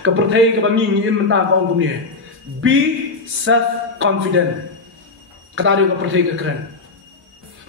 Kepercayaan ke bangi ingin mentah kau punya. Be self-confident. Kata dia kepercayaan ke keren.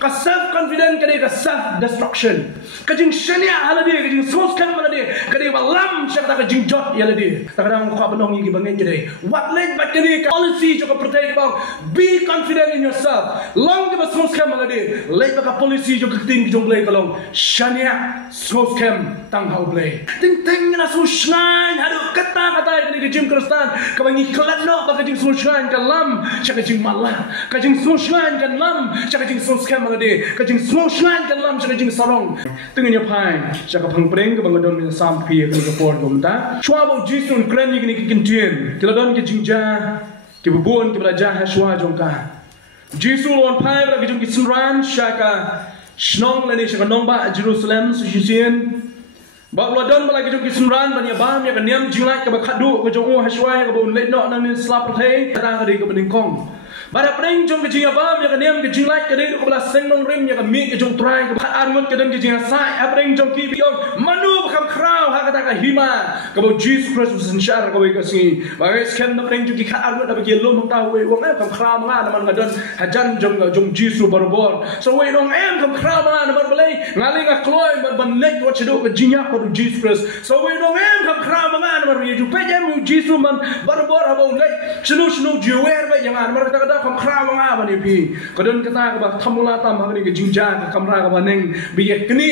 Ka self-confident ka dia ka self-destruction. Ka jing shania hala dia, ka jing soskan hala dia, ka dia balam syakta ka jing jot hala dia. Takadang ko benong igi bangen jade. What led back ka dia ka policy jo ka percaya bang. Be confident in yourself. Long ka soskan hala dia. Led back ka policy jo ka ting jong play kalong. Shania soskan tang hau play. Ting na susnan hadu kata ka jing Kristen ka bangi kladno ba ka jing susnan ka lam syaka jing malah. Ka jing susnan ka lam syaka jing soskan kajing smoshan kan lam kajing sarong tengahnya pai jaka pangpreng ke bangadon min sampi ke kapor gomta chwa bo jisun kren ni ki kintien tiladon ke jingja ke bubun ke belajar haswa jongka jisu lon pai bra kajing kisran shaka shnong lani shaka nongba Jerusalem susien ba ladon bala kajing kisran bania bam ya kaniam jinglai ke bakhadu ke jong haswa ke bun letno nang ni slap thei ta ka di ke beningkong Bara preng jong kejing abam ya kaniam kejing like kadai ko bala sengnong rim ya kami kejong try ko arngot kadam kejing sai apreng jong ki biong manu bakam kraw ha kata ka hima ka bo Jesus Christ sensyar ko ka si bagai skem na preng jong ki arngot da bagi lom ta we wong kam kraw nga naman ngadon hajan jong Jesus barbor so we dong em kam kraw nga naman balai ngali nga kloy ban lek what chedo ka jinya ko Jesus Christ so we dong em kam kraw nga naman ye ju pe jam Jesus man barbor ha bo lek chnu juwer ba yang naman kata kam kra mga ba ni pi kadon kata ka ba thamula tam ba ni ke jingja ka kamra ka ba neng bi ye kni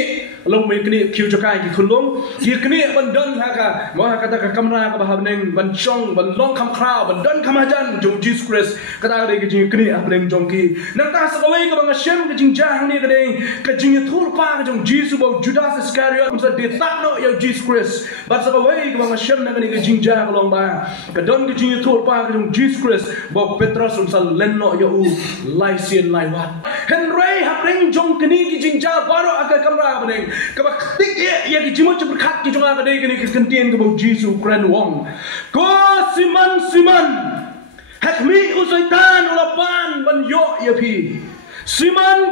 long me kni kyu jokai ki khulung ye kni ban don ha ka mo ha kata ka kamra ka ba neng ban chong ban long kam kra ban don kam hajan jong Jesus Christ kata ka ke jing kni a bleng jong ki nang ta sa wei ka ba shem ke jingja ni ka dei ka jing thul pa ka jong Jesus bo Judas Iscariot sa de tak no yo Jesus Christ ba sa wei ka ba shem na ka ni ke jingja ka long ba ka don ke jing thul pa ka jong Jesus Christ bo Petrus sa lenno yo u lai sien lai wat henry hapring jong kini ki jingja baro aka kamra baneng ka ba tik ya ki jimo chur khat ki jonga ka dei kini ki kentien ka bo Jesus kren wong ko siman hakmi usaitan ulapan ban yo ya pi siman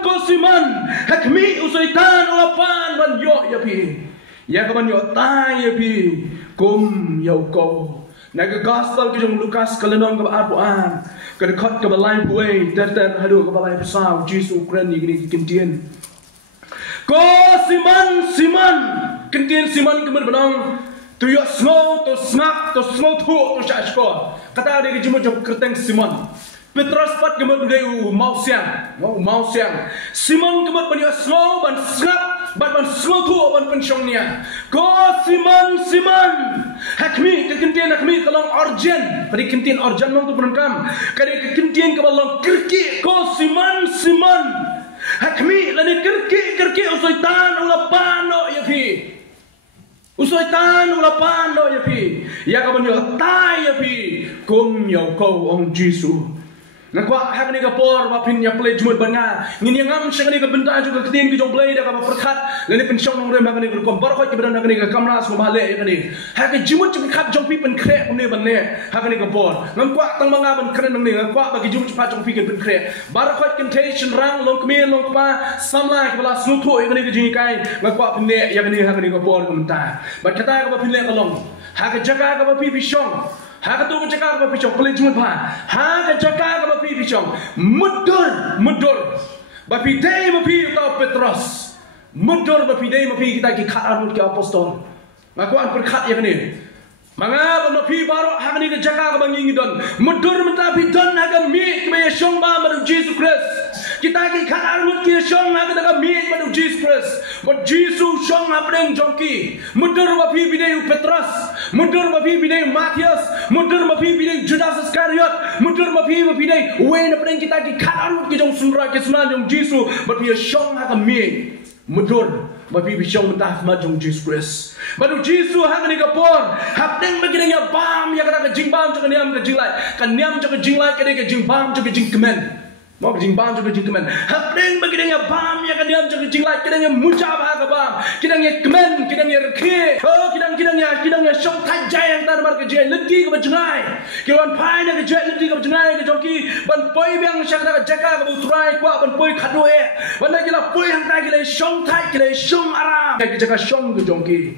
hakmi usaitan ulapan ban yo ya pi ya ka ban yo tai ya pi kum yo ko naga gospel ki jong Lukas kalenong ka apuan kada khat ka balai buai ter hadu ka balai pasau Jesus kren ni ki kentien ko siman kentien siman kemer benong tu yo snow to snak to snow tu to shashko kata dia ki jimo jok kerteng siman Petrus pat kemer budai mau siang siman kemer ban yo snow ban snap ban snow tu ban pensiongnya ko siman hakmi kekentian hakmi kalong orjan pada kentian orjan long tu perenkam kade kekentian ke balong kerki ko siman hakmi lani kerki usaitan ulapan no ya pi usaitan ulapan no ya pi ya ka banyo tai ya pi kum yo ko ong Jesus nakwa hakni ka por ba pin ya play jumut banga ngin ngam shakani ka benta juga ketin ki jong play da ka perkhat leni pensiong nong rem hakni ka kom bar khot ki bedan hakni ka kamra so male hakni hak jumut jum khat jong pi pen kre ne ban ne hakni ka por ngam kwa tang manga ban kren nong ne kwa ba ki jumut pa jong pi ken pen kre bar khot temptation rang long kmi long pa samla ki bala snu tho hakni ka jing kai ngakwa pin ne hakni ka por kum ta ba kata ka ba pin le ka long hak jaga ka ba pi bishong hak tu jaga ka ba bishong play jumut ba hak jaga ka ba pi bishong mudur ba pi dei ma pi ta Petrus mudur ba pi dei ma pi kita ki khat arut ki apostol ngakwan per khat ya ni manga ba pi baro hak ni ka jaga ka bangi don mudur mata pi don hak mi me shong ba ma Jesus Christ kita ki khat arut ki shong hak ka mi ma Jesus Christ but Jesus shong apreng jongki mudur ba pi dei Petrus mudur ba pi dei Matthias mudur ba pi dei Judas Iscariot mudur ba pi dei wen apreng kita ki khat arut ki jong sunra ki sunan jong Jesus but pi shong hak mi mudur ba pi shong mata ma jong Jesus Christ baru Jesus hak ni ka por hapeng begini ya bam ya kata ka jing bam ka niam ka jinglai ka dei ka jing bam ka jing kemen mau ka jing bam ka jing kemen hapeng begini ya bam ya ka niam ka jinglai ka dei muja ba ka bam kidang ya kemen kidang ya rke oh kidang ya shong thai jai yang tar mar ka jai leti ka jingai kiwan pai na ka jai leti ka jingai ka joki ban poi bang shak ka jaka ka utrai kwa ban poi khadu e ban na kila poi hang ta kila shong thai kila shong ara ka jaka shong ka joki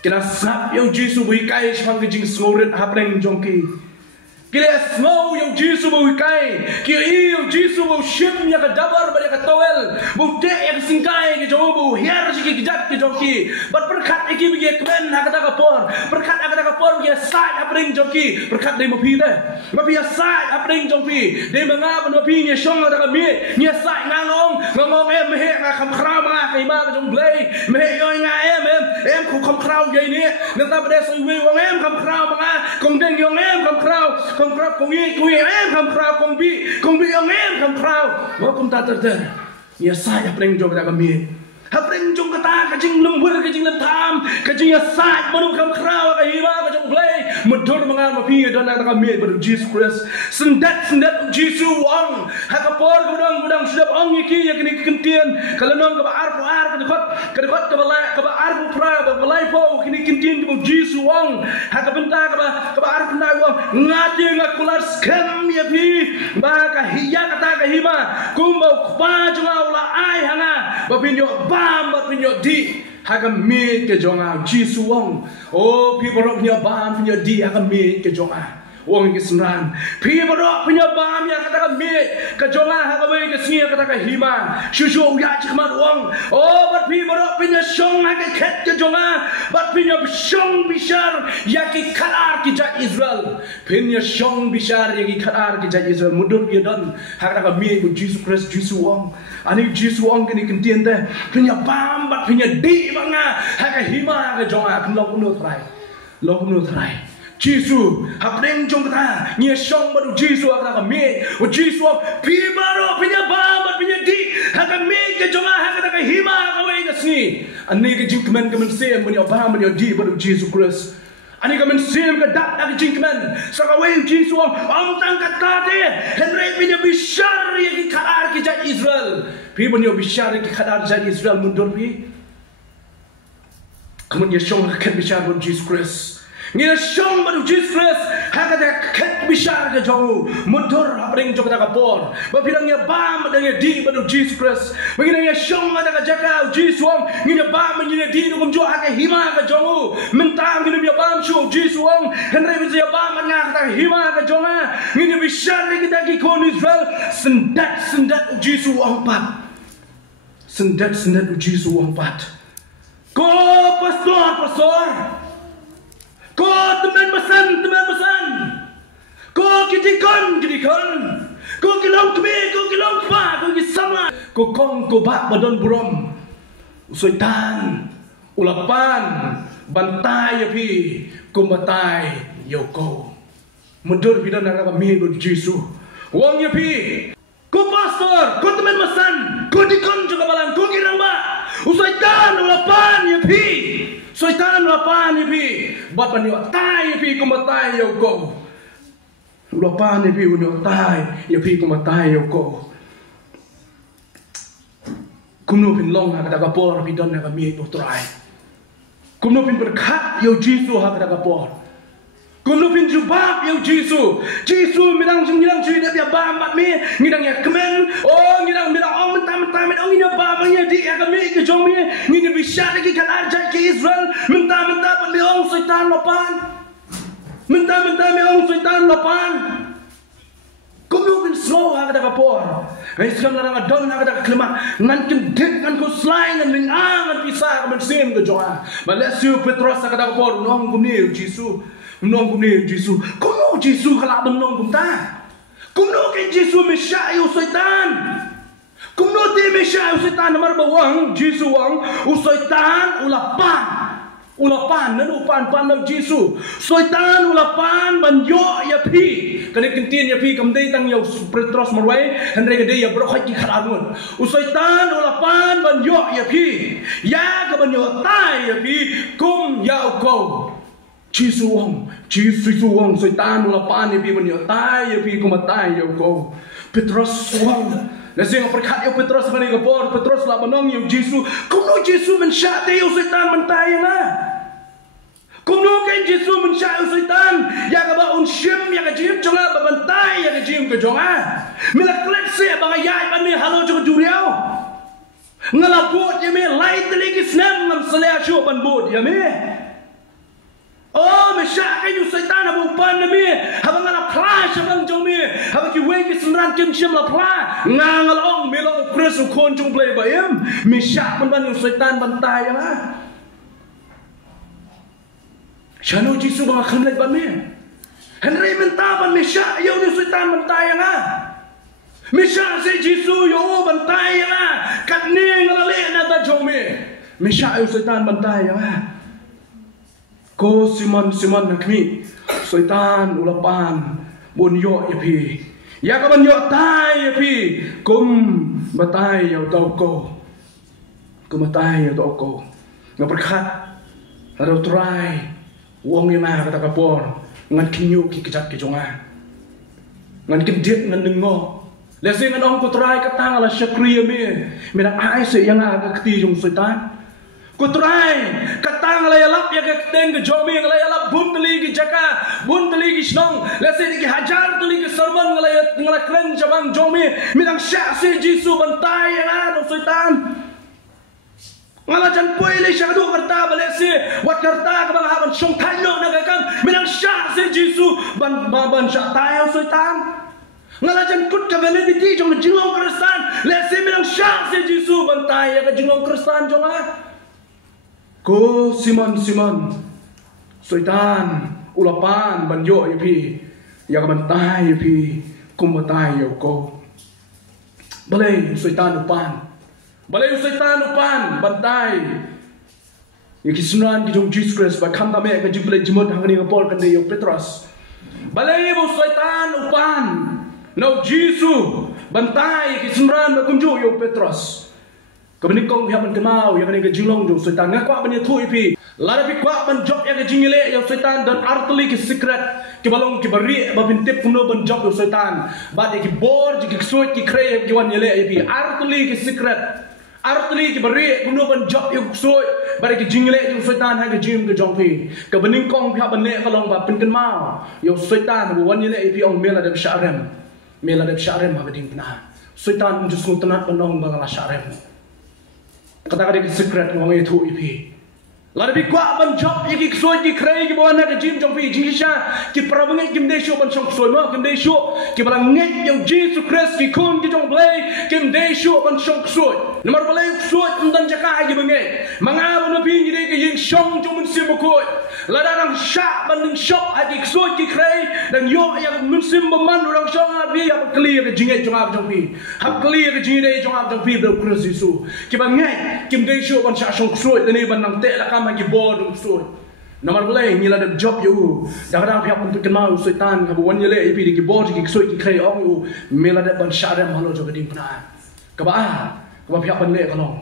Kina sap yang Jisu bui kai shang ke jing smorit hapreng jongki. Kila snow yang Jisu bau kai, kila yang Jisu bau shim ya ka dabar ba ya ka towel, bau te ya ka singkai ke jong bau hiar si ke jat ke jongki, bat berkat iki bi kemen ha ka ta ka por, berkat ha ka ta ka por bi sai apring jongki, berkat dei mapi te, mapi ya sai apring jongki, dei manga ban mapi nya shong ta ka mi, nya sai ngangong em he nga kham khrau ma kai ma ka jong blai, me yoi nga em khu kham khrau ye ni, nang ta ba de soi wi wang em kham khrau ma kong deng yong em kham khrau không khao không nghĩ em không khao không bị ông em không khao nó không ta ter ya sai apa yang jom kami apa yang jom kata kajing lembur kajing lentam kajing ya sai manum không khao ka hiba ka jong play mudur mangal mapi don na kami ber Jesus Christ sendat Jesus wang hakapor gudang sedap ong iki ya kini kentian kalau nong ka ar ka dekat ka ar pra ba balai po kini kentian ka Jesus wang hakabenta ka ar na wang ngati ngakular scam ya pi ba ka hiya kata ka hiba kumba pa junga ula ai hanga ba pinyo bam ba pinyo di hakam mi ke jonga Jesus wang oh people of pinyo bam pinyo di hakam mi ke jonga wong ke senran people of pinyo bam ya kata ka mi ke jonga hakam ke sia kata ka hima shushu ya chikmat wang oh but people of pinyo shong ha ke khet ke jonga but pinyo shong bishar ya ki khalar ki jat Israel pinyo shong bishar ya ki khalar ki jat Israel mudur ye don hakata ka mi ku Jesus Christ Jesus wang ani Jesus wang kini kentian teh pinyo bam but pinyo di banga haka hima ka jonga long no trai Jesus hapeng jong kata nya shong baru Jesus ka me o Jesus pibaro pinya bam pinya di haka me ka jonga haka ka hima ka we ka si ani ka jing kemen sem mun yo bam mun yo di baru Jesus Christ ani ka men sem ka dak ka jing kemen saka we Jesus om tang kata te henry pinya bishar ya ki khalar ki jat Israel pibon yo bishar ki khalar jat Israel mundur pi kemudian shong kat bishar baru Jesus Christ Ngira shong baru Jesus Christ hakata kat bishar ke jong mundur apring jong ka por ba pinang ya bam dang ya di baru Jesus Christ begini ya shong ada ka jaka Jesus wong ngira bam ngira di dum jo haka hima ka jong mentang ngira ya bam shu Jesus wong henry bi ya bam nga ka hima ka jong ngira bishar kita ki kon Israel sendat Jesus wong pat sendat Jesus wong pat ko pastor ko teman pesan ko kidikon ko kilong pa ko kisama ko kong ko ba badon burom usoitan ulapan bantai api kumatai yoko mundur bidan na kami go Jesus wong yapi ko pastor ko teman pesan ko dikon juga balang ko kirang ba usoitan ulapan yapi Soitan lapan ipi, buat banyo tay ipi kumatay yoko. Lapan ipi unyo tay ipi kumatay yoko. Kumno pin long ha kata kapor pi don na kami utray. Kumno pin berkat yo Jesus ha kata kapor. Kumno pin jubab yo Jesus. Jesus midang cui dia bam mat mi ngidang ya kemen. Oh ngidang ong mentam ong ina bam nya di ya kami ke jong mi ngini bisa lagi kan ajak ke Israel mentam mi ong setan lapan. Mentam mi ong setan lapan. Kumno pin slow ha kata kapor. Ai sekarang larang adon ha kata kelema ngan kendek ngan ko slai ngan lingang ngan pisah kan sim ke jonga. Malesiu Petrus ha kata kapor nong kumni Jesus. Nong kumni Jesus. Kuno Jesus kalak benong kumta. Kuno ke Jesus Mesias usaitan. Kuno te Mesias usaitan nomor bawang Jesus wang usaitan ulapan nan upan pandam Jesus. Usaitan ulapan banyo ya pi. Kani kentin ya pi kamdei tang yo Petrus marwai henry gede ya bro khaki kharanun. Usaitan ulapan banyo ya pi. Ya ka banyo tai ya pi kum ya ko. Jesus wong setan ulapan ipi banyo tai ipi kumatai yo ko Petrus wong nasing perkat yo Petrus bani kapor Petrus la banong yo Jesus kuno Jesus mensyate yo setan mentai na kuno kan Jesus mensyate yo setan ya ka ba unshim ya ka jim jonga ba mentai ya ka jim ka jonga mila klekse ba yai ban mi halo jo juriao ngalabot ya me lai telegi snam ngam selea shu ban bot ya me Oh, mesya kayu setan abu pan nami, habang ala pla habang jomi, habang kiwe ki senran kim shim la pla, ngangal ong melong Chris kon jong play bayam, mesya ban yung setan bantai ya. Shano Jisu bang akan lek ban me. Henry menta ban mesya yo ni setan bantai ya. Mesya si Jisu yo bantai ya. Kat ni ngalale na ta jomi. Mesya yo setan bantai ya. Ko Simon nakmi setan ulapan bunyo ipi ya ka banyo tai ipi kum batai yo toko kumatai yo toko ngaperkat aro try wong ima kata kapor ngan kinyu ki kejat ki jonga ngan kedet ngan dengo lese ngan ong ko try katang ala syakriya me nak ai se yang aga keti jong setan Kutrai katang layalap ya keteng ke jomi layalap bun teli ki jaka bun teli ki snong lase ki hajar teli ki serban ngalay kren jabang jomi minang syak si Jisu bantai ya do setan ngalajan poi le syak do kerta balik si wat kerta ke bang haban song tanyo nagakam minang syak si Jisu ban syak tayo setan ngalajan kut ka validity jong jinglong kristan lase minang syak si Jisu bantai ya ke jinglong kristan jonga Ko Simon setan ulapan banyo ipi ya bantai ipi kumatai yo ko balay setan upan bantai ya kisnan ki jong Jesus Christ ba kam tame ka jible jimot hangani ngapol kan yo Petros balay bo setan upan no Jesus bantai kisnan ba kunjo yo Petros Kebenin kong pihak mengenal yang kena kejilong jong setan ngakwa bani thui pi lara pi kwa ban job yang kejingile yang setan dan artli ke secret ke balong ke bari ba bintip kuno ban job yang setan ba de ki bor ki suit ki kre ki wan yele pi artli ke secret artli ke bari kuno ban job yang suit ba de ki jingile yang setan ha ke jim ke jong pi kebenin kong pihak ban ne kalong ba penkenal yang setan wan yele pi ong mela de syarem ha beding pena setan just ngutenat penong bangala syarem kata-kata ke secret wang itu ipi lada bi kwa ban job yaki ksoi ki krai ki bawana ke jim jong pi jingisha ki prabange kim de sho ban song ksoi ma kim de sho ki balang nget yang Jesus Christ ki kun ki jong blai kim de sho ban song ksoi nomor blai ksoi undan jaka ki bange manga ban pi ni de ke ying song jong mun sim ko lada nang sha ban ning shop aki ksoi ki krai dan yo yang mun sim man orang song abi ya clear ke jingai jong ab jong pi hab clear ke jingai jong ab jong pi do Christ Yesu ki bange kim de sho ban sha song ksoi ni ban nang te la magi board usoi namar boleh ngila de job you dah pihak untuk kenal setan ka buan yele ipi di board ki ksoi ki krai ong you mela de ban syarem halo jo geding pernah ka ba pihak ban le kalong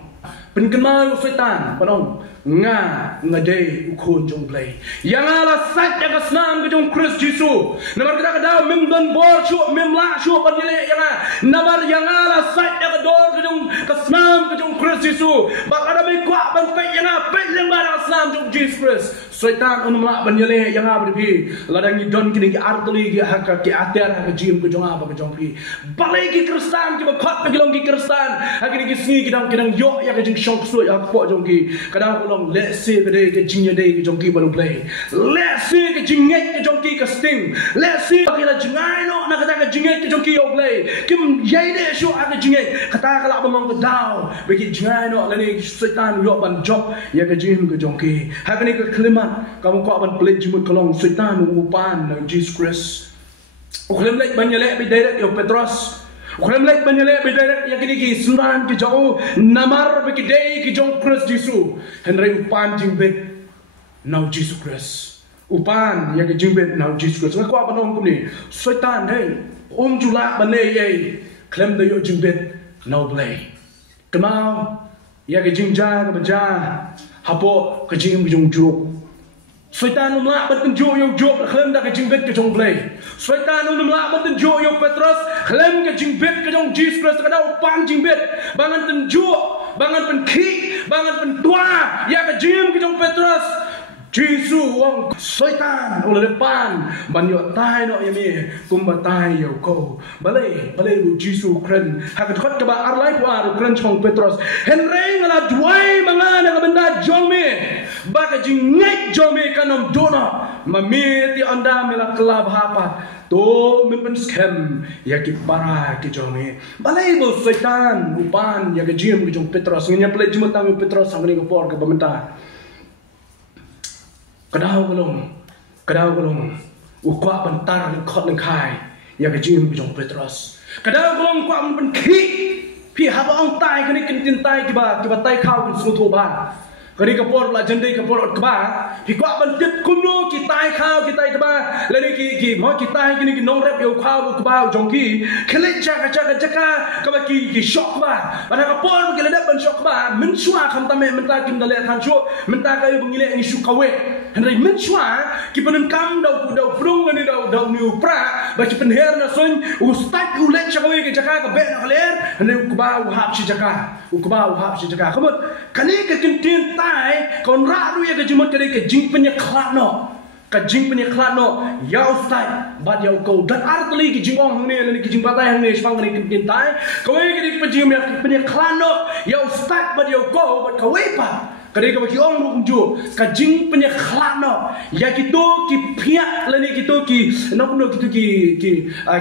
pen kenal setan panong ngade ukun jong play yang ala sat ya kasnam ke jong Christ Jesu namar kita ka mem dan bor shu mem la shu ban yele yang namar yang ala sat ya ka dor ke jong kasnam ke jong Christ Jesu bak ada me kwa ban pe yang pe leng ba kasnam jong Jesus Christ setan unum la ban yele yang berpi ladang ni don kini ki artli ki hak ki ater hak jim ke jong apa ke jong pi balai ki kristan ki ba khat pe long ki kristan hak ni ki sni ki dang yo ya ke jing shong so ya po jong ki kadang long let's see ke day ke jingnya day ke jong ki baru play let's see ke jinget ke jong ki ke sting let's see ke la jingai no na kata ke jinget ke jong ki yo play kim yai de shu ag jinget kata kala bang ke dau bagi jingai no la ni setan yo ban job ya ke jim ke jong ki hak ni ke klimat kamu ko ban play jimut kolong setan upan Jesus Christ ukhlem lek ban yele bi direct yo Petros ukhlem lek ban yele bi direct ya kini ki suran ki jauh namar bi ki day ki jong Christ Jesu henry upan jingbet now Jesus Christ upan ya ki jingbet now Jesus Christ ko ban ong kumni setan hey jula ban le ye klem de yo jingbet now play kemau ya ki jingja ke baja hapo ke jing bi jong juruk setan umla ban jo yo job klem da ke jingbet ke jong play setan umla ban jo yo Petros klem ke jingbet ke jong Jesus Christ ka da upan jingbet bangan tenjo bangan pen ki bangan pen tua ya ke jim ke jong Petros Jisu wong syaitan oleh depan banyak tai no yami kumba tai yo ko balai bu Jisu kren hakat khat ba arlai puar kren chong Petrus henrei ngala duai mangana ka benda jome baka jingai jome kanom dona mamiti anda mela kelab hapa to min scam ya ki para ki jome balai bu syaitan upan ya ka jim ki jong Petrus ngnya play jim tang Petrus sang ni ko por ka bamenta Kadau golong, ukwa bentar dan kot lengkai, ya kejim bijong Petrus. Kadau golong ukwa men ki, pi haba ong tai kini kentin tai kiba tai kau kin sutu ba. Kani kapor la jendai kapor keba, pi kwa bentit kuno ki tai kau ki tai keba, lani ki mo ki tai kini ki nong rep yo kau keba jong ki, kele jaka kaba ki shock ba. Pada kapor ki ledap ban shock ba, men shua kham tame men ta kim dale than chu, men ta kai bangile ni shu kawe. Henry men shua ki pen kam dau prung ni dau ni pra, ba ki pen her na son ustad ulet chakawe ki jaka ka be na kler, henry keba u hap shi jaka, Kamut kani ka kintin kon ra ru ya ka jimot kare ka jing punya khlano ya ustad bad ya ko dan artli ki jingong ne ni ki jing batai hang ne spang ni kintin tai kawai ki pajim ya punya khlano ya ustad bad ya ko bad kawai pa kare ka ki ong ru ju ka jing punya khlano ya ki to ki pia lani ki to ki no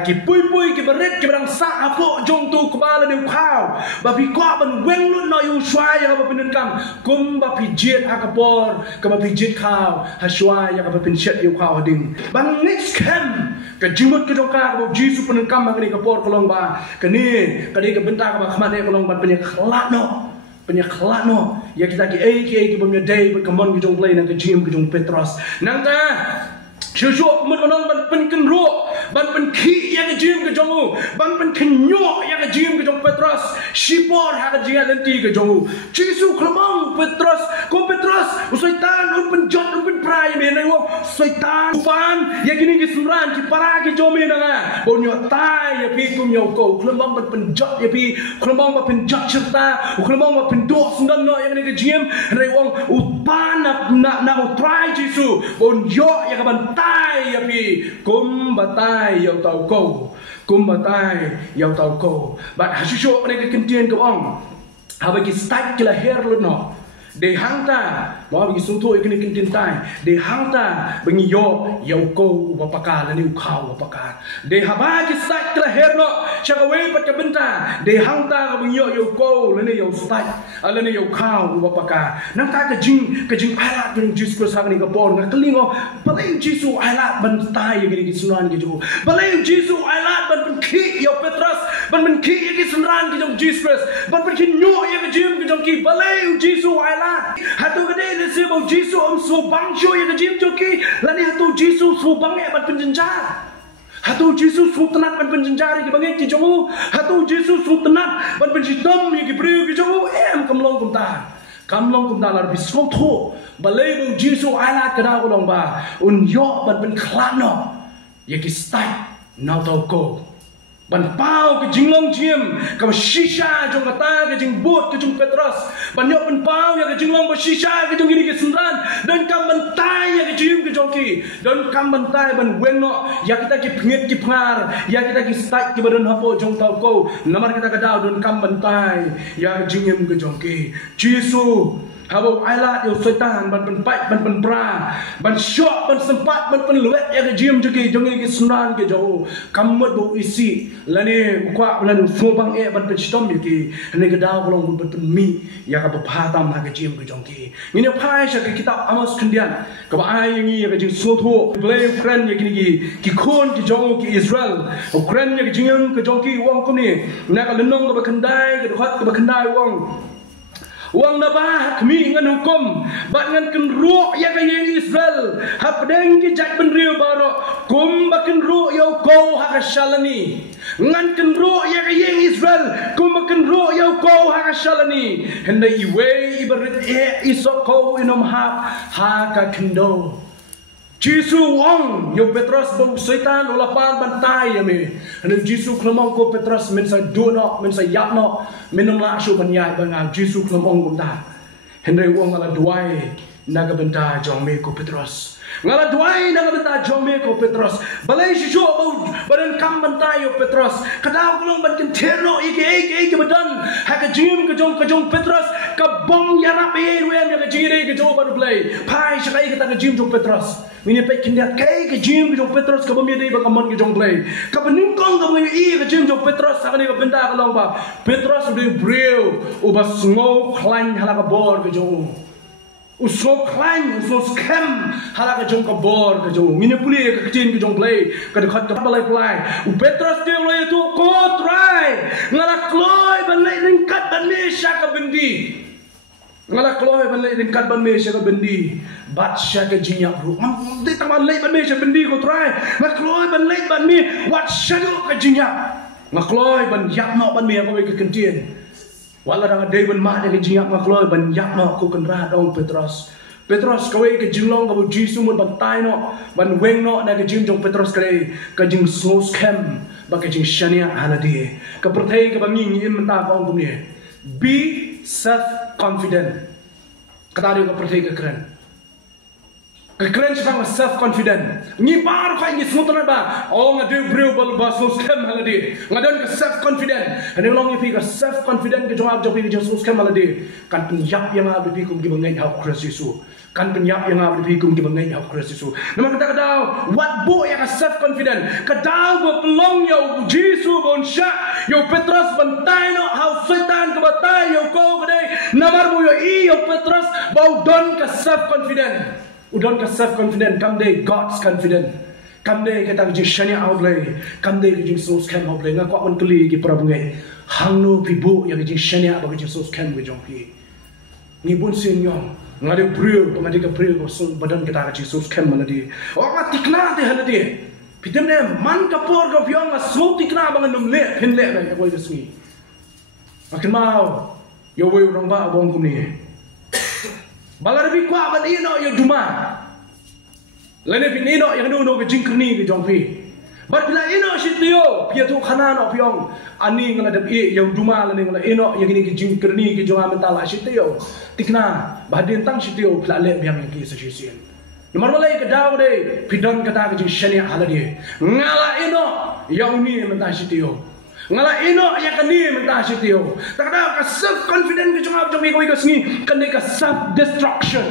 ki pui ki beret ki barang sa apo jong tu kbala ne khao ba pi kwa ban weng lu no yu shwa ya ba pinun kam kum ba pi jet akapor ka ba pi jet khao ha shwa ya ka ba pin shet yu khao ding ban next kam ka jimut ki dong ka ba jisu pinun kam ba ni kapor kolong ba ka ni ka benta ka ba khmane kolong ban punya khlano ya kita ki punya day berkembang ki jong play nang ki jim ki jong Petrus nang ta Shushu mun manong ban pen ro ban pen ki ya ka jim ki jong ban pen knyo ya ka jim ki jong Petrus shipor ha ka jia lenti ki jong Jisu klamang Petrus usaitan un pen jot un pen prai me nai wo saitan fan ya kini ki sunran ki para ki jome na nga bonyo tai ya pi kum yo ko klamang ban pen jot ya pi klamang ba pen jot certa klamang ba pen do sundan no ya ni ki jim rei wong upan na utrai Jisu bonyo ya ka ban tai ya pi kum batai yau tau ko bat hasusho ne ke kentien ko ong haba ki stat kila her lu no de hangta mo bi sungtho ikini kentin tai de hangta bengi yo yau ko bapaka lani ukhau bapaka de haba ki stat kila her no chakawe pat ka benta de hangta ka bengi yo ko lani yau stat lani yau khau bapaka nang ka jing ala bin Jesus Christ hangni ka por ngaklingo palai Jisu ala ban tai gini ki sunan ki jo palai Jisu ala ban ki yo Petrus ban ki ki sunan ki jo Jesus Christ ban ki nyo ya ki jim ki jo ki palai Jisu ala hatu gede le se bo Jisu so bang jo ya ki jim jo ki lani hatu Jisu so bang ya ban penjenjar hatu Jisu so tenat ban penjenjar ki bangai ki jo hatu Jisu so tenat ban penjitom ki priu ki jo kamlong kumta lar bisko tho balai bu Jisu ala kada ko long ba un yo ban khlano ye ki stai nau tau ko ban pau ke jinglong jim ka shisha jong kata ke jing bot ke jong Petrus ban yo ban pau ya ke jinglong ba shisha ke jong gini ke sunran dan kam ban tai ya ke jim ke jong ki dan kam ban tai ban wenno ya kita ki pngit ki pngar ya kita ki stai ki badan hapo jong tau ko namar kita ka dau dan kam ban tai ya ke jingim ke jong ki Jisu habo ailat yo setan ban pai ban bra ban syok ban sempat ban luet ya ke jim joki jongi ki sunan ke jo kamut bo isi lani kwa lani fobang ban penchitom ki ne ke daw long ban mi ya ka phatam ha ke jim ke jongki ni phai sha ke kitab Amos kendian ka ba ai ngi ya ke jing sotho play friend ya ki khon ki jong ki Israel Ukraine ya ke jing ke jongki wong ko ni na ka lenong ka ba khandai ka khat ka ba khandai wang na ba kami ngan hukum bat ngan ken ro ya ka yeng Israel hap deng ki jat ben riu baro kum ba ken ro yo ko ha ka shalani ngan ken ro ya ka yeng Israel kum ba ken ro yo ko ha ka shalani henda iwe ibarit isoko inom ha ka kendo Jisu wong yo Petrus bau setan ulapan bantai ya me and Jisu klamong ko Petrus men sa dono men sa yapno menom la shu banyai bangang Jisu klamong ko ta henry wong ala duai nagabenta jong me ko Petros. Ngala duai nagabenta jong me ko Petros. Balay si jo badan kam benta yo Petros. Kadaw kulong ban kentero ike badan. Haka jim ke jong Petros. Ka bong yarap e wen ya jire ke jo ban play. Pai shakai ka jim jong Petros. Ini pe kindat kai ke jim ke jong Petros ka bami dei ba kamon ke jong play. Ka peningkong ka ngi ke jim jong Petros sakani ka benta ka long ba. Petros de breu uba snow klan hala ka bor ke jong. Usno climb, usno scam, hala ka jong ka bor ka jong. Ngine puli ka kecin ka jong play, ka dekat ka balai play. U Petros dia loy tu ko try. Ngala kloy ban lai ringkat ban mesha ka bendi. Ngala kloy ban lai ringkat ban mesha ka bendi. Bat sha ka jinyak ru. Di taman lai ban mesha bendi ko try. Ngala kloy ban lai ban mi wat shadow ka jinyak. Ngala kloy ban yak no ban mi ka kentien. Wala rang day ban ma de jinyak makloy ban yak no ko kan ra dong Petros. Petros kawai ke jinglong ka bu jisu mun ban tai no ban weng no na ke jing jong Petros kare ka jing slow scam ba ke jing shania haladi ka perthai ka bami ni menta ka ong ni. Be self confident. Kata dia ka perthai ka keren. Keren sebang self confident. Ni bar kau ni semua ba. Oh ngadu breu bal basus kem haladi. Ngadon ke self confident. Ani long ipi ke self confident ke jawab jawab ke Jesus kem haladi. Kan penyap yang ada di kum gibangai hau Kristus Yesus. Kan penyap yang ada di kum gibangai hau Kristus Yesus. Nama kata kadau what boy yang self confident. Kadau go pelong yo Jesus bon syak yo Petrus bantai no hau setan ke batai yo ko kedai. Namar bo yo yo Petrus bau don ke self confident. Udon ka self confident, come day God's confident. Come day kita jing shania outlay, come day jing sos cam outlay. Ngak kwa mentuli ki prabungai. Hangno pibu yang jing shania ba jing sos cam jong pi. Ni bun sin yong. Ngade breu pamadi ka breu so badan kita jing sos cam maladi. Oh ma tikna te haladi. Pitem ne man ka por ka pyong ma so tikna ba ngam le phin le ba ko desni. Makin mau yo we urang ba abong kum ni. Balar bi kwa ban ino yo duma. Lene bi ino yang no ke jingkrni ke jongpi. Bar bila ino sitio pia tu khana no piong ani ngala dab e yo duma lene ngala ino yang ini ke jingkrni ke jonga mental sitio. Tikna badin tang sitio pla le biang ki sa sisien. Nomor malai ke daw de pidon kata ke jing shania haladi. Ngala ino yang ni mental sitio. Ngala ino yang kani mentah sitio. Tak ada ka self confident ke jongab jong ko sini kan ka self destruction.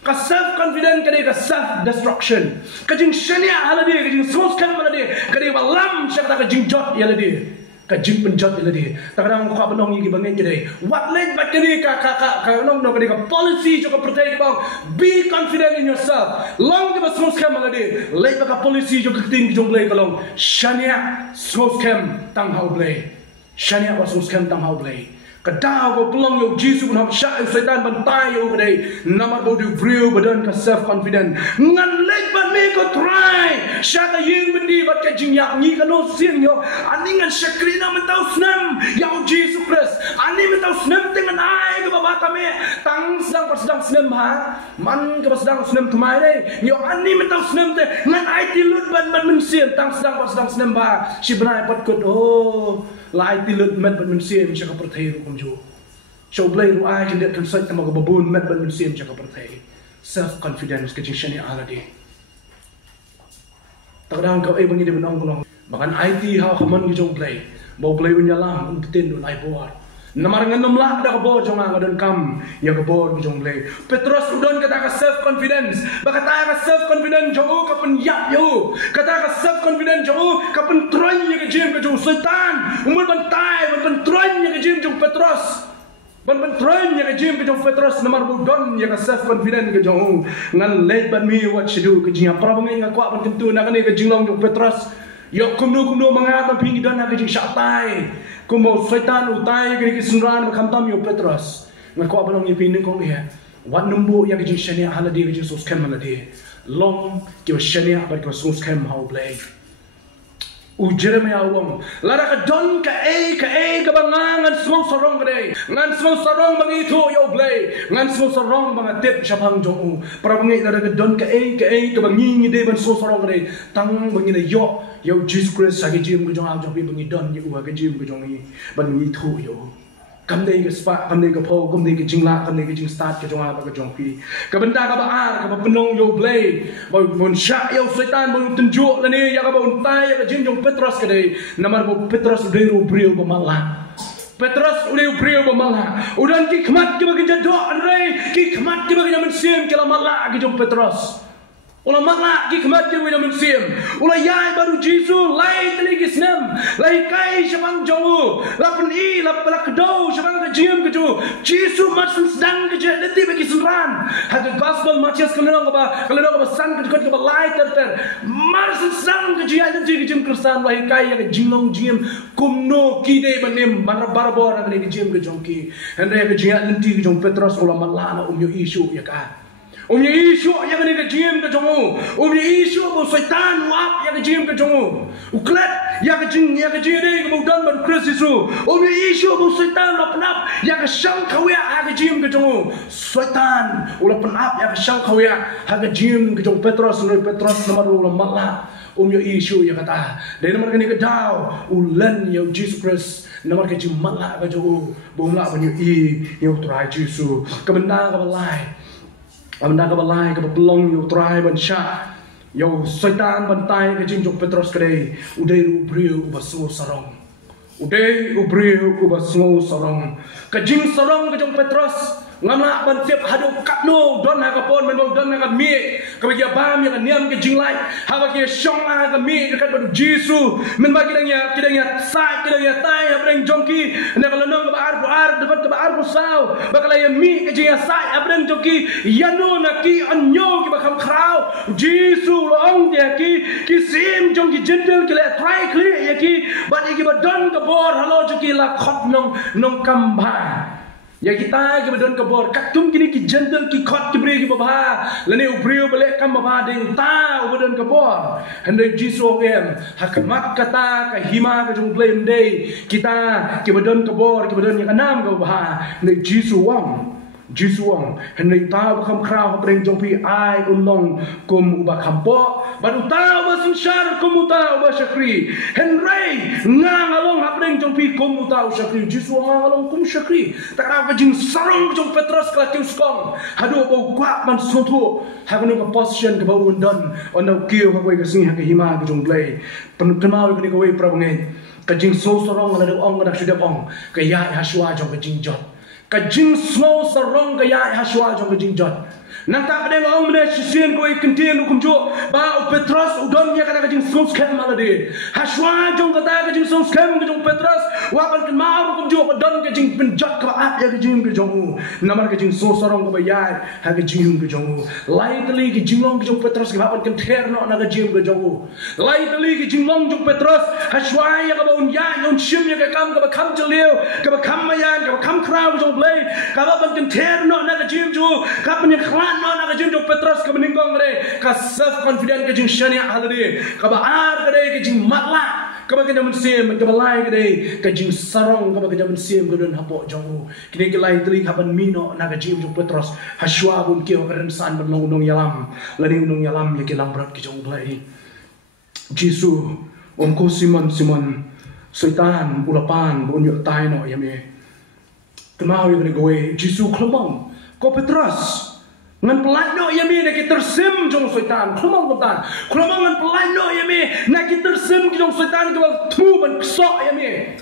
Ka self confident kan ka self destruction. Ka jing shania haladi ka jing sos kan maladi ka di balam syata ka jing jot yaladi. Ka jing penjot yaladi. Tak ada ko benong gi bangen jade. What late bat kani ka nong no ka policy jo ka pertai bang. Be confident in yourself. Long ke sos kan maladi. Late ka policy jo ka tin jong play kalong. Shania sos kan tang hau play. Shania was sos kan tang hau play. Kadang ko pelong yo Jesus pun hak syai setan bantai yo kedai. Nama ko du breu badan ka self confident. Ngan lek ban me ko try. Syaka yeng bendi bat ka jing yak ni kano sin yo. Ani ngan syakrina mentau snam yo Jesus Christ. Ani mentau snam dengan ai ke baba kami. Tang sedang snam ha. Man ke sedang snam tumai dei. Yo ani mentau snam te ngan ai tilut ban mensien tang sedang snam ba. Si benai pat kut oh. Lai tilut met ban mensien syaka perthai ru jo. So blay ru ai kendet kan sai tamaga babun met ban mensien syaka perthai. Self confidence ke jing shania aladi. Takdang kau bangi de benong kolong. Bahkan IT ha khaman gi jong blay. Bau blay unya lang tin du lai bor. Namar nganam lah da bor jong ngadan kam ya ka bor gi jong blay. Petrus udon kata ka self confidence. Bakata ka self confidence jo ka pen yap yo. Kata ka self confidence jo ka pen troy ya ka jim ka jo setan. Umur bantai ban pen troy ya ka jim jong Petrus. Ban troy ya ka jim ka jong Petrus namar udon ya ka self confidence ka jong ngan late ban mi what she do ka jing pra bangai nga kwa ban kentu na ka ni ka jinglong jong Petrus. Yo kumno mangat ban pingi dan ka jing syatai. Kumo setan utai kini kisunran makamtam yo Petrus. Ngako abanong ipinin kong dia. Wat numbu yang kijing shania haladi kijing sos kem haladi. Long kiwa shania abad kiwa sos kem hau blay. Jeremiah wong. Lara ka don ka bangangan semua sarong kadai. Ngan semua sarong bangi itu yo blay. Ngan semua sarong banga tip syapang jong. Para bangi lara ka don ka bangi ngide ban semua sarong kadai. Tang bangi na yo Jesus Christ sagi jim ko jong au jong bangi don yo ka jim ko jong ban ngi itu yo. cầm đây cái spa cầm đây cái phô cầm đây cái jing la cầm đây cái jing start cái jong apa cái jong pi cái benda cái baar cái penong yo play bon syak yo setan bon tunjuk lani ya cái bon tai ya cái jing jong Petrus cái đây namar bo Petrus udah rubril pemalah Petrus udah rubril pemalah udah ki khmat ke bagi jadok andai ki khmat ke bagi zaman sim ke malah ke jong Petrus ulah malah ki khmat ke bagi zaman sim ulah yai baru Jesu lai tali ki senam lai kai shabang jongu lapan i lapalak do shabang ke jim ke ju Jesu masan sedang ke je leti bagi sunran hak gospel matches kalau ba san ke ba lai ter masan sedang ke je leti ke jim Kristen lai kai ya ke jinglong jim kumno ki de banim barabor ke jim ke jongki hendra ke je leti ke jong Petrus ulah malah na umyo isu ya ka Umnya isu yang ni ke jim ke jongu. Umnya isu bo setan wap yang ke jim ke jongu. Uklat yang ke jing ni kemudian ban Kristus Yesus. Umnya isu bo setan ulah penap yang ke sang kawia yang ke jim ke jongu. Setan ulah penap yang ke sang kawia yang ke jim ke jong Petrus nomor ulah malah. Umnya isu yang kata. Dari nomor kini ke dau ulan yang Jesus Christ nomor ke jim malah ke jongu. Bomla banyu i yang try Jesus. Kebenar ke balai. Anda ke balai ke pelong yo try ban sya yo setan ban tai ke jing jong Petrus kedai udai rubriu basu sarong udai rubriu basu sarong ke jing sarong ke jong Petrus ngamla ban tiap hadu kapno don ha kapon ban don ha mi ke bagi bam yang niam ke jing lai ha bagi syong ha ke mi dekat badu Jesu men bagi kidangnya sai kidangnya tai ha breng jongki ne kalau nong ke baar debat ke baar busau bakal ya mi ke jing sai ha breng jongki yano na ki anyo ki bakam krau Jesu long dia ki sim jongki jendel ki le try clear ya ki ban ki badon ke bor halo jongki la khot nong kambang ya kita ke badon ke bor katum kini ki jendel ki khot ki bre ki baba lani ubriu balik kam baba ding ta badon ke bor hendai Jesu em hakmat kata ka hima ka jong blame day kita ke badon ke bor ke badon yang enam ke baba hendai Jesu wang hendai ta bakam krau breng jong pi ai ulong kum uba kampo baru ta ba sunshar kum ta uba syakri hendai ngang along breng jong pi kum ta syakri Jesu ngang along kum syakri tak ra jing sarong jong Petrus ka kim skong hadu bau kwa man soto hagno ka position ke bau undon ono kiu ka koi ka sing ha ka hima ka jong blai penkenal ka ni ka wei prabangai ka jing so sarong la de ong ka dak ong ka ya haswa jong ka jing jot ka jing snow sarong ka ya haswa jong ka jing jot nang tak ada orang mana sisian kau ikentin hukum jo ba Petrus udon dia kata kajing snow scam malade haswa jong kata kajing snow scam kajing Petrus wakan kan mau hukum jo udon kajing penjat ka at ya kajing ke jong namar kajing snow sarong ka bayar ha kajing ke jong lightly ke jinglong kajing Petrus ka wakan kan ther no na kajing ke jong lightly ke jinglong jong Petrus haswa ya ka baun ya yon shim ya ka kam jeleu ka kam mayan ka kam kraw jong blay ka wakan kan ther no na kajing jo ka punya no nak jing jong Petrus ke meningkong re ka self confident ke jing syania halade ka baar ke jing matla ka ba jaman sim ka balai ke jing sarong ka ba jaman sim ke don hapo jong kini ke lai teli kapan mino nak jing jong Petrus haswa bun ke ka san nong yalam lani nong yalam ya ke lambrat ke jong blai Jesu ko Simon setan ulapan bun yo tai no yame kemau yo ni goe Jesu klemong ko Petrus ngan pelano yami nak tersim jong setan klemong ngan pelano yami nak tersim jong setan ke tu ban sok yami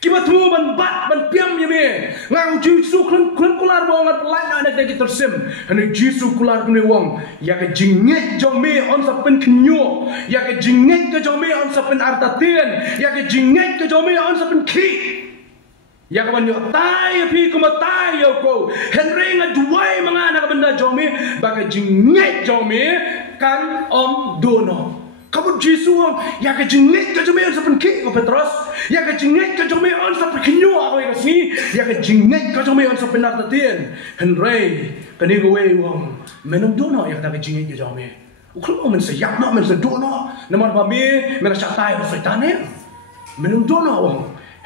kiba tu ban bat ban piam yami ngau Jesu klen kular bo ngan pelano nak tersim hani Jesu kular ni wong ya ke jinget jong me on sa pen knyo ya ke jinget ke jong me on sa pen artatien ya ke jinget ke jong me on sa pen ki ya kawan yo tai pi kuma tai yo ko henry nga duai mga na benda jomi baga jinget jomi kan om dono kamu Jesu ya ka jinget ka jomi on sa penki ko Petrus ya ka jinget ka jomi on sa penkinyo ako ya kasi ya ka jinget ka jomi on sa penartatien henry kani go we wong menong dono ya ka jinget ka jomi uklo men sa yak no men sa dono namar ba mi mera shatai o setan menong dono wong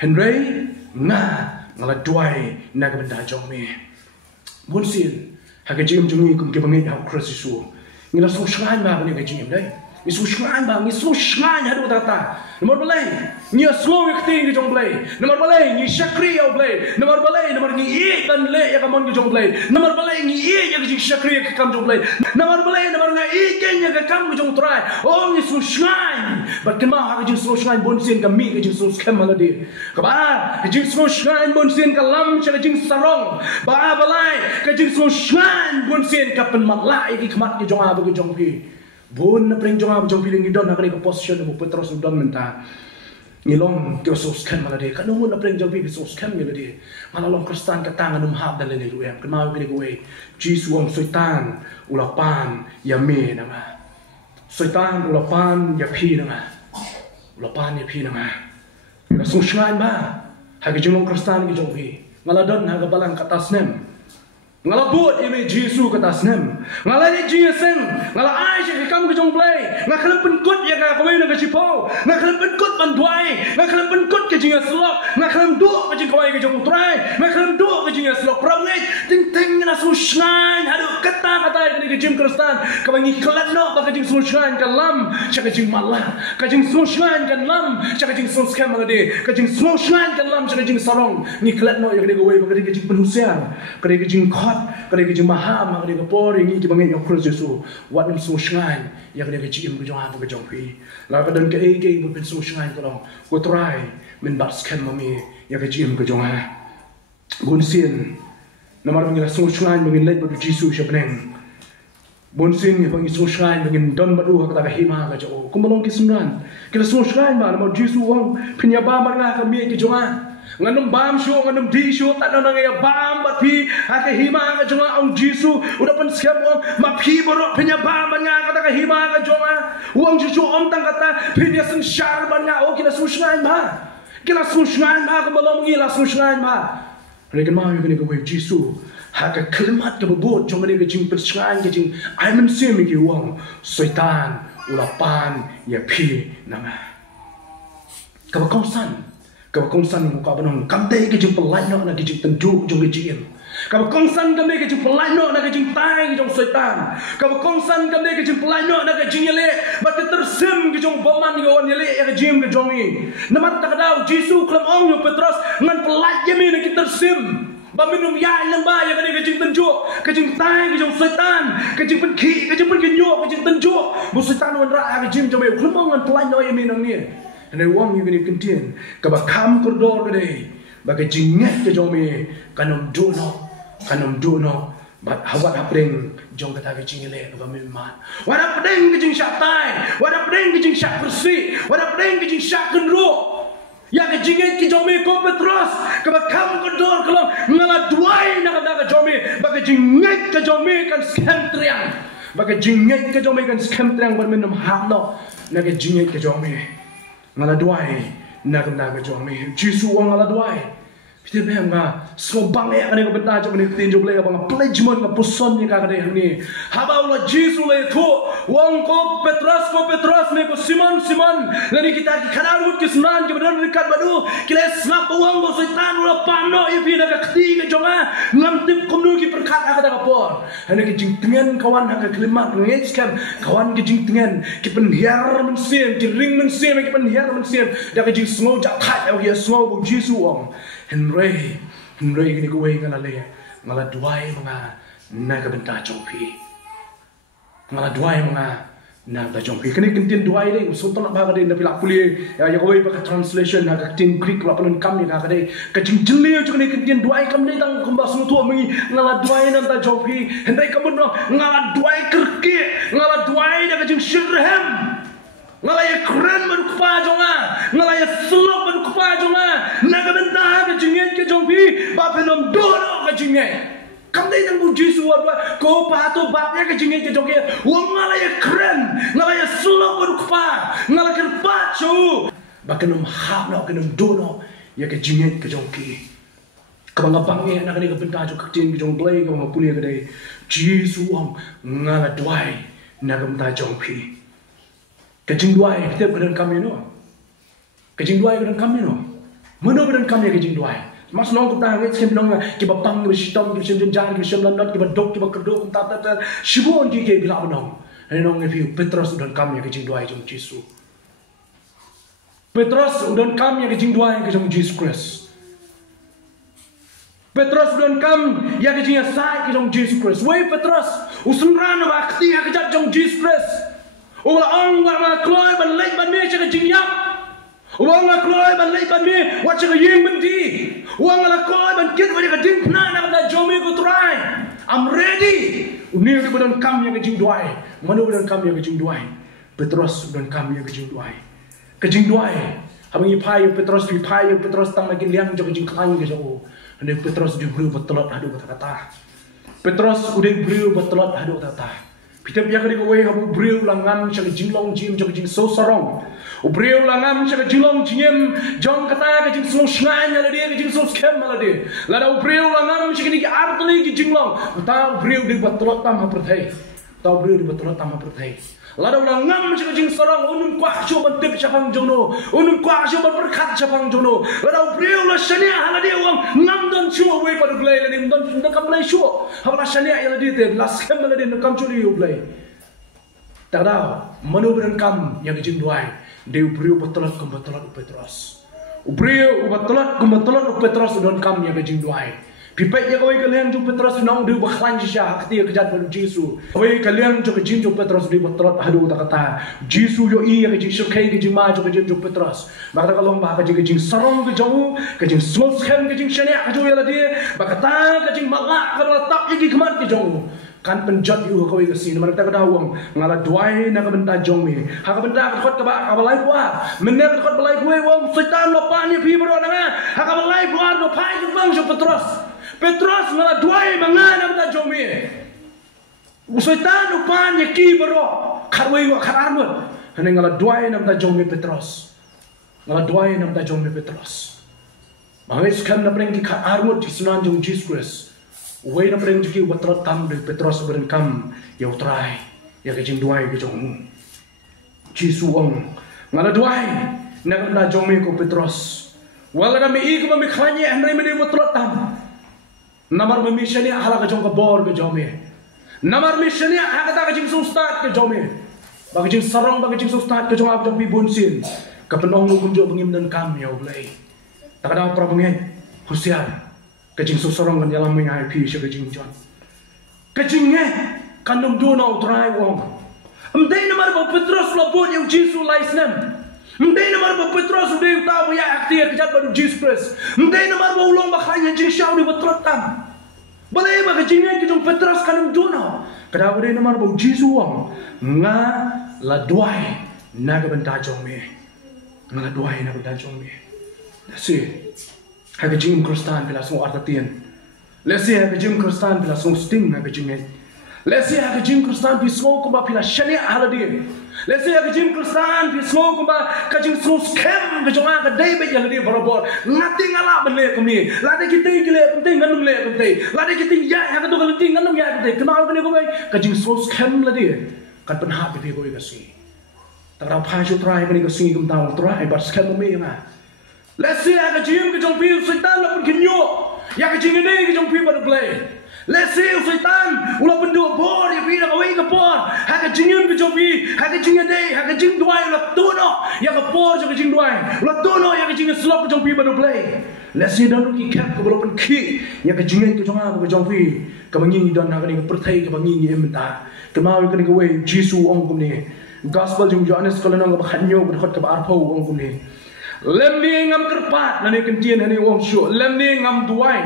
henry ngala duai na ka benda jong me bunsin ha ka jim jong kum ke bangai ha Kristus su ngila so shrai ma bani ka jim dai Ni susngan bang, ni susngan hadu tata. Nomor balai, ni slow acting ke jong balai. Nomor balai, ni syakri au balai. Nomor balai, nomor ni dan le ya kamon ke jong balai. Nomor balai ni ya ke syakri ke kam jong balai. Nomor balai, nomor ni ya ke kam ke jong try. Oh ni susngan. Berkemah ke jong susngan bonsin ke mi ke jong suskem maladi. Kabar, ke jong susngan bonsin ke lam ke jong sarong. Ba balai, ke jong susngan bonsin ke penmalai ke kemat ke jong abu ke jong pi. Bun na pring jonga jong piling idon nakani ka position mo Petros udon menta ngilong ke soskan malade kanung na pring jong pi soskan ngilade malalong Kristen ka tangan hab dal ni ruem kemau gini goe Jesus wong setan ulapan ya me nama setan ulapan ya pi nama ulapan ya pi nama ka soskan ba ha ke jong Kristen ki jong pi ngaladon ha ka balang katasnem ngalabut ime Jesu kata senem ngalani Jesus ngala Aisyah kam ke jong play ngakala penkut ya ka kawai na kasipo ngakala penkut banduai ngakala penkut ke jinga slok ngakala duk ke jing kawai ke jong trai ngakala duk ke jinga slok problem ting ting na susnan hadu kata ke jing Kristen kawangi kelat no ba ke jing susnan kan lam cha ke jing malah ke jing susnan kan lam cha ke jing suskan magade ke jing susnan kan lam cha ke jing sarong ni kelat no ya ke gawai ba ke jing penusian ke jing kada ke maham kada ke por ini ki bangai okro Jesu wat nam susngan ya kada ke jim ke jong apa ke jong pi la kada ke bu pen susngan ko long ko try men bat scan mami ya ke jim ke jong ha bonsin namar ngila susngan mangin lait bu Jesu syapneng bonsin ya bangi susngan mangin don badu ka hima ka jo kumbalong ki sunran kila susngan ba namar Jesu wong pinya ba marna ka mi ki jong ha nganum bam show nganum di show tak ada nangaya bam bapi ake hima ka jonga ang Jesu udah pen scam om mapi borok penya bam banya kata ka hima ka jonga uang Jesu om tang kata penya sen syar banya oh kila susngan ba ka balong ngila susngan ba rekan mau ni ka Jesu haka kalimat ka bobot jonga ni ka jing persngan ka jing ai men semi ki uang setan ulapan ya pi nanga ka kongsan kongsan muka banong kamdai ke jing pelai no na ke jing tendu jong ke jing kongsan kamdai ke jing pelai no na ke jing tai ke jong setan kongsan kamdai ke jing pelai no na ke jing yele bat tersim ke jong boman ke wan yele ke jing ke jong ni namat tak dau Jesu klam ong yo Petros ngan pelai yemi na ke tersim ba minum ya nang ba ya ke jing tendu ke jing tai ke jong setan ke jing pen ki ke jing pen genyo ke jing tendu bu setan wan ra ke jing jong me klam ong ngan pelai no yemi nang ni and wong you gonna continue kaba kam kordor gede baga jinget ke jomi kanom dono but hawat hapring jong kata ke jingele ba memman wada pedeng ke jing syatai wada pedeng ke jing syak bersih wada pedeng ke jing syak kenro ya ke jinget ke jomi ko Petros kaba kam kordor kalau ngala duai na kata ke jomi baga jinget ke jomi kan scam triang baga jinget ke jomi kan scam triang ber minum hamno na ke jinget ke jomi ngala duai nak jong me Jesu wang ngala duai pite bem nga so bang ya kane ko beta jo kane tin jo ble bang pledgement nga puson ni ka kane ni haba ula Jesu le ko wang ko Petros me ko Simon lani kita ki kana gut ki sunan ki benar dekat badu kile snap wang ko setan ula pano ipi na ka khti ke jonga ngam tip komnu ki perkat ka ka por hane ki jing tengen kawan ka klimak ngej kam kawan ki jing tengen ki penhiar men sem ki ring men sem ki penhiar men sem da ki jing smo jak khat au ya smo bu Jesu wang Henry gini gue ngala le ngala duai mga na ka benta jongpi ngala duai mga na da jongpi kini kentin duai le so to na ba ka de na pila puli ya gue pa translation na ka tin Greek la panun kam ni ka de ka jing jili jo kini kentin duai kam le tang kumba su tu mengi ngala duai na da jongpi Henry kamun no ngala duai kerki ngala duai da ka jing shirhem ngalaya keren berkupa jonga ngalaya selok berkupa jonga naga bentah ke jingen ke jongpi bapenom dono ke jingen kamdai tang bu Jesu wa ko pato bapnya ke jingen ke jongki wong ngalaya keren ngalaya selok berkupa ngalaya kerpacu bakenom hapno kenom dono ya ke jingen ke jongki kabang-kabangnya naga ni ke bentah jo ke jing ke jong play ke wong pulia ke dai Jesu wong ngala duai naga bentah jongpi kejing duai kita berdan kami no kejing duai berdan kami no mana berdan kami kejing duai mas nong kita ngit skem nong kiba pang kiba sitom kiba sem jenjang kiba sem landot kiba dok kiba kedok tata shibon ki ke bila nong nong ngepiu Petrus udan kam ya kejing dua jong Yesus. Petrus udan kam ya kejing dua yang kejong Jesus Christ. Petrus udan kam ya kejing asai kejong Jesus Christ. Wei Petrus usunran ba khti ya kejat jong Jesus Christ. Ula ong wa kloi ban lek ban me kejing yap. Uang la kloi ban lek ban me wa kejing menti. Uang la kloi ban kit wa kejing na na jomi ku try. I'm ready. Unir di badan kami yang kejing duai. Mana badan kami yang kejing duai? Petrus badan kami yang kejing duai. Kejing duai. Habang ipai Petrus ipai Petrus tang lagi liang jauh kejing kelang ke jauh. Hendak Petrus diberi betelot hadu kata-kata. Petrus udah beri betelot hadu kata-kata. Kita biar kau wei habu beri ulangan cakap jinglong jim cakap jing so sarong. Beri ulangan cakap jinglong jim jong kata kejing semua shnai ala dia kejing semua scam ala dia. Lalu beri ulangan cakap ni artli kejing long. Tahu beri udah betelot tam hapertai. Tahu beri udah betelot tam hapertai. Lalu ulangan cakap jing sarong unun kuah coba tip capang jono. Unun kuah coba berkat capang jono. Lalu beri ulah shania ala dia uang ngam don show wei pada belai lagi don kam belai show. Hapalah shania ala dia te last scam ala dia nakam curi belai. Tak tahu mana beran kam yang kejing duai. Dia beri betelot Petrus. Beri betelot Petrus dan kam yang kejing duai. Pipet ya kau kalian jumpa Petrus nong dia baklan jisah ketika kejat pada Yesus. Kau kalian jumpa jumpa Petrus dia betelot hadu kata Yesus yo iya kejing sukai kejing ma jumpa jumpa Petrus. Maka kalau bah kejing sarong kejauh kejing small scam kejing shania kejauh ya dia. Bakata kejing malak kalau tak lagi kemat kejauh. Kan penjat yu kau ikut sini mereka kata uang ngalah duai nak benda jong mi hak benda kot kaba kabalai buah menek kot balai buah uang setan lopan ni pi bro nanga hak kabalai buah no pai tu bang Petrus ngalah duai mangana benda jong mi setan lopan ni ki bro karwai wa kararmut hane ngalah duai nak benda jong mi Petrus ngalah duai nak benda jong mi Petrus bangai skam na pergi kararmut di sunan jong Jesus Christ. Wei na pereng juki betelot tam de Petrus beren kam ya utrai ya kejing duai ke jong Jisu ong ngala duai na na jong me ko Petrus wala na mi ik mi khanye andre me de betelot tam namar me mission ya hala ke jong ka bor ke jong me namar mission ya ha kata ke jing sustat ke jong me ba ke jing sarong ba ke jing sustat ke jong ab jong pi bunsin ka penong lu kunjo bengim dan kam ya ulai tak ada problem husian kejing susorong kan dalam mengai pi se kejing jon kejing kan dum do na utrai wong mdei namar ba Petrus la bod yang Jesus laisnem mdei namar ba Petrus de ta ya akti kejat ba Jesus Christ mdei namar ba ulong ba khanya jing shau di betrot tam balai ba kejing ke jong Petrus kan dum do na kada ba de namar ba Jesus wong nga la duai na ga benta jong me nga duai na benta jong me that's Haga jing Kristan bila semua artatian. Lesi haga jing Kristan bila semua sting haga jing. Lesi haga jing Kristan bila semua kumba bila shania haladir. Lesi haga jing Kristan bila semua kumba kajing semua scam kejongan ke David yang hadir berabot. Ngati ngalah benda kami. Lada kita gile penting ngandung le penting. Lada kita ya haga tu penting ngandung ya penting. Kenal benda kami kajing semua scam hadir. Kan penhap itu kau ikasi. Tak tahu pasal try benda kasi kau tahu try but scam kami mah. Let's see aga jim ke jong pi setan la pun kinyo ya ke jing ni ke jong pi pada play let's see setan ula pendu bor ya pi na kawai ke bor ha ke jing ke jong pi ha ke jing dei ha ke jing duai la tono ya ke bor ke jing duai la tono ya ke jing slop ke jong pi pada play let's see dan ki cap ke boropan ki ya ke jing ke jong ha ke jong pi ke bangi dan ha ke perthai ke bangi ni emta ke mau ke ni kawai Jisu ong kum ni gospel jong Johannes kalau nang ke khanyo ke khot ke arpo ong kum ni lem ni ngam kerpat nani kentian hani wong syu lem ni ngam duai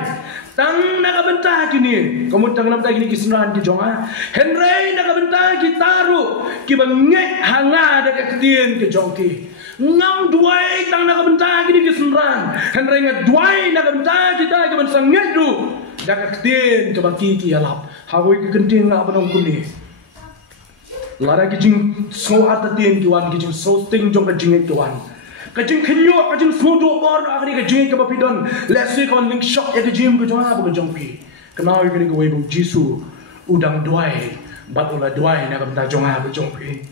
tang nak bentah kini kamu tang nam tagi kisnan ki jonga henrei nak bentah ki taru ki banget hanga de kentien ke jongki ngam duai tang nak bentah kini kisnan henrei ngat duai nak bentah kita ke ban sanget du dak kentien ke baki ki alap hawai ke kentien ngak banong kuni lara ki jing so atatien ki wan ki jing so ting jong ka jing ki wan kajing kenyo kajing sudo bor akhirnya kajing ke bapidon let's see kon link shop ya kajing ke jona bu jongpi kenal ini ke wei bu Jisu udang duai bat ula duai na benda jonga bu jongpi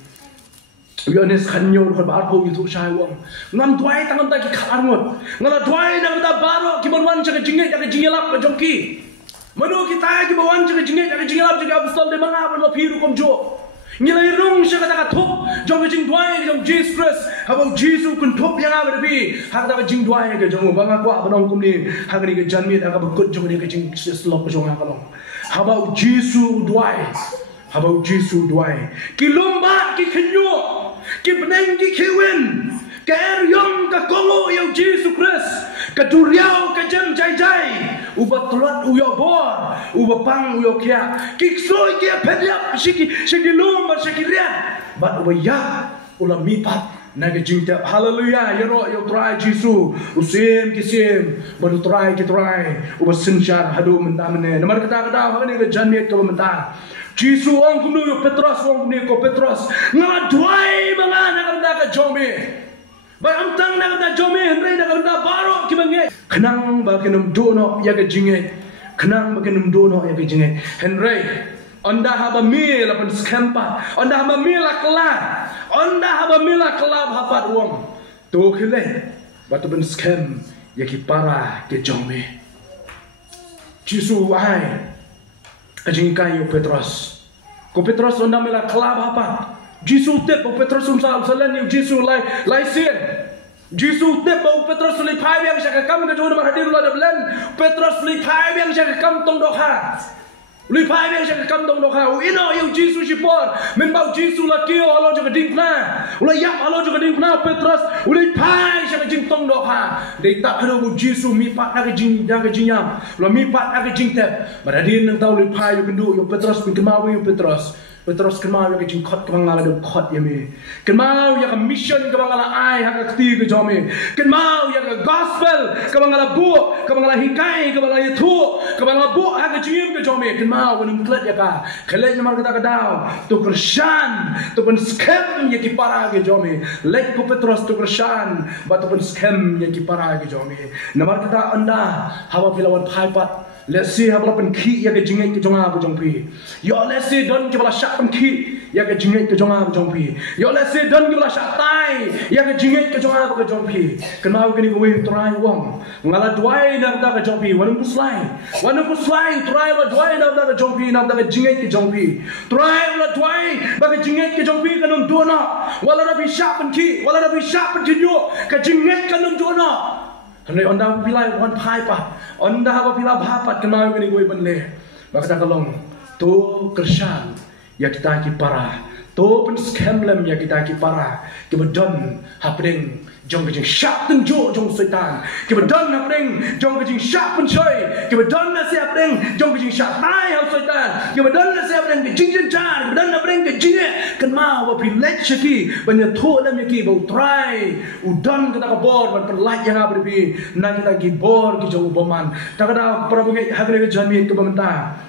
Yohanes kanyo ko ba arpo itu sai wong ngam duai tangan ta ki kharmot ngala duai na benda baro ki bonwan cha kajing ya kajing lap bu jongki manu kita ki bonwan cha kajing ya kajing lap juga absal de manga ban piru kom jo Ngilai rong siya kata tup, jong kajing duay jong Jesus Christ, habang Jesus kun tup yang apa tapi, hak kata kajing duay ke jong bangga kuat benong kumni, hak ni kejanmit hak berkut jong ni kajing selop jong hak kalong, habang Jesus duay, habang Jesus duay, kilomba kikenyo, kibeneng kikewin, keryong kakongo yang Jesus Christ, keduriau kejam jai, ubat telat uyo bor, ubat pang uyo kia, kiksoi kia pediap, siki lomba siki riat, bat uya ulam mipat naga jingtap, haleluya, yo try Jesus, usim kisim, baru try, ubat sensyar hadu mentamene, namar kata hari ni kejanmit kau mentah. Jesus orang kumno yo Petrus orang kumno ko Petrus, ngaduai mangan naga jombe. Bayam tang na kata jome hendrai na kata baro kibange kenang bakenum dono ya ke jinge kenang bakenum dono ya ke jinge hendrai anda haba mil apan skempa anda haba mil akla anda haba mil akla hapat wong to khile batu ben skem ya ki para ke jome Jisu ai ajingkai yo Petrus ko Petrus anda mil akla hapat Jesus tep o Petrus salan ni Jesus lai sien Jesus tep o Petrus li phai biang sa kam ka jona mar hadir la dablan Petrus li phai biang sa kam tong dok ha li phai biang sa kam tong dok ha ino yo Jesus sipor men bau Jesus la kio alo jo ding na ula yap alo jo ding na Petrus li phai sa jing tong dok ha dei tak hado bu Jesus mi pat na jing yam lo mi pat na jing tep mar hadir nang tau li phai yo kendu yo Petrus bin kemawi yo Petrus kenal yang kecing kot kebangala dong kot ya me, kenal yang mission kebangala ai hak akti ke jome, kenal yang gospel kebangala bu, kebangala hikai kebangala itu, kebangala bu hak kecing ke jome, kenal wanum klet ya ka, klet yang mana kata kadau, tu kersan, tu pun scam yang kipara ke jome, lek ku Petrus tu kersan, batu pun scam yang kipara ke jome, nama kata anda hawa pilawan paipat. Let's see habla pen ki ya ke jingai ke jonga bu jongpi. Yo let's see don ke bala syak pen ki ya ke jingai ke jonga bu jongpi. Yo let's see don ke bala syak tai ya ke jingai ke jonga bu jongpi. Kenau ke ni ko we try wong. Ngala duai na da ke jongpi wanum ku slai try ba duai na da ke jongpi na da ke jingai ke jongpi. Try la duai ba ke jingai ke jongpi kanum dona. Wala rabi syak pen ki, wala rabi syak pen kinyo ke jingai kanum dona. Hendak anda pilai wan pai pa, anda apa pilai bapat kenal ini gue benle. Maka kalong to kersan ya kita ki para, to pen scamlem ya kita ki para. Kebedon hapring jong kejing syak tenjo jong setan. Kebedon hapring jong kejing syak pencoy. Kebedon nasi hapring jong kejing syak tai hal setan. Kebedon nasi hapring kejing jencar. Kebedon hapring kejing kenal apa pilai ceki banyak to dalam yaki bau try. Udan kita kabor ban perlat yang apa depi. Na kita gibor ki jong ubaman. Tak ada para bungai hagre ke jami ke pemerintah.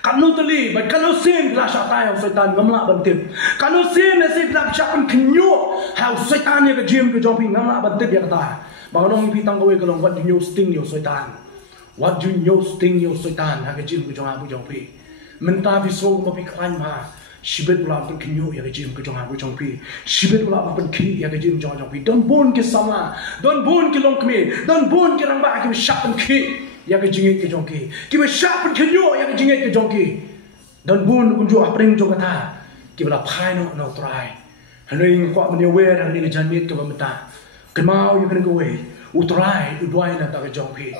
Kanu teli, baik kanu sin belas syaitan yang setan ngamla bantip. Kanu sin nasi belas syaitan kenyo, how setan yang kejim ke jompi ngamla bantip ya kata. Bangunong pitang kowe kalong what you sting yo setan. What you sting yo setan ha kejim ke jompi. Menta biso ko mapi klan ma. Sibet pula pun kenyo ya kejim ke jompi. Sibet pula pun ki ya kejim jompi. Don bon ke sama, don bon ke long kme, don bon ke ramba ke syaitan ki. Ya ke jingit ke jongki, kita syak pun kenyo ya ke jingit ke jongki, dan bun kunju apring jong kata, kita lah pai no try, hendak kuat menyewer hari ni janmit ke pemerintah, kemau ya kena kowe, utrai udwai nak tak ke jongki,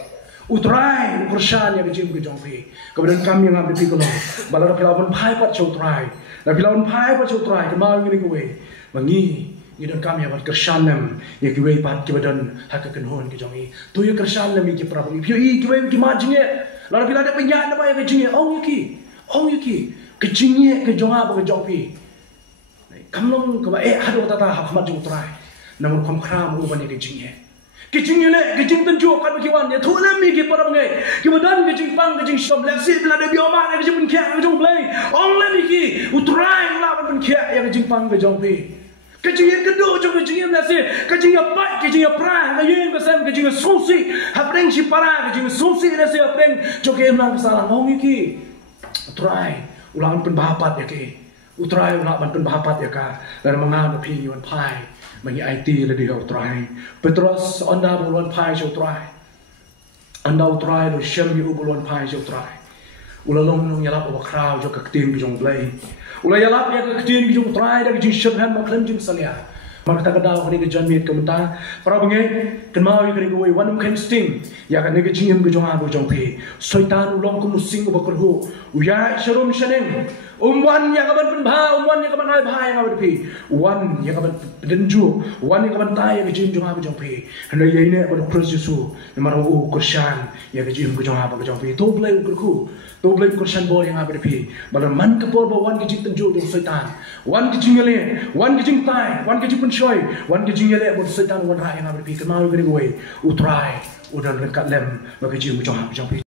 utrai ukursan ya ke jing ke jongki, kemudian kami yang ambil pikul, balar pilawan pai pat show try, dan pilawan pai pat show try, kemau ya kena kowe, bangi. Ini kami akan kersanam, ya kiwei pat kibadan hak kenhon kejongi. Tu ya kersanam iki prabu. Kiwei ki majinge. Lalu bila ada penyak apa ya kejinge? Oh yuki, kejinge kejonga apa kejopi. Kamnong keba hadu tata hakmat jung trai. Namun kamkram uban ya kejinge. Kejinge le kejing tenju kan kiwan ya tu lami ki prabu ngai. Kibadan kejing pang kejing som lesi bila ada bioma ya kejing penkia kejong blai. Ong lami ki utrai lawan penkia ya kejing pang kejopi. Kejing kedua jom kejing nasi, kejing apa, kejing perang, kejing besar, kejing susi, hapeng si para, kejing susi nasi hapeng, jokem lang kesalahan ngong iki, utrai, ulangan penbahapat ya ke, utrai ulangan penbahapat ya ka, dan mengalah pi yuan pai, bagi IT lebih utrai, Petrus anda bulan pai utrai, anda utrai lo shem yu bulan pai utrai, Ulalong nung yalap o crowd jo kaktin bijong play. Ula yalap ya kaktin bijong try da bijong shebhan maklem jing salia. Maka tak daw kani kejan miet kementar para bengai kenmau yang kani goi wanum kan sting ya kan nege jingem ke jong abo jong pe soitan ulong ku musing ku bakor hu uya sharum shaneng umwan yang kaban penbha umwan yang kaban hai bha yang kaban pe wan yang kaban denju wan yang kaban tai yang jing jong abo jong pe handa ye ne pada Kristus Yesus memang u Kristen yang jing ke jong abo jong pe to blai ku ku to blai Kristen bol yang abo pe balan man ke bol wan ke jing tenju dong soitan wan ke jing le wan ke jing tai wan ke jing shoy wan ke jing yele bot setan wan ra yang berpikir mau gini gue utrai udah dekat lem bagi jiu jong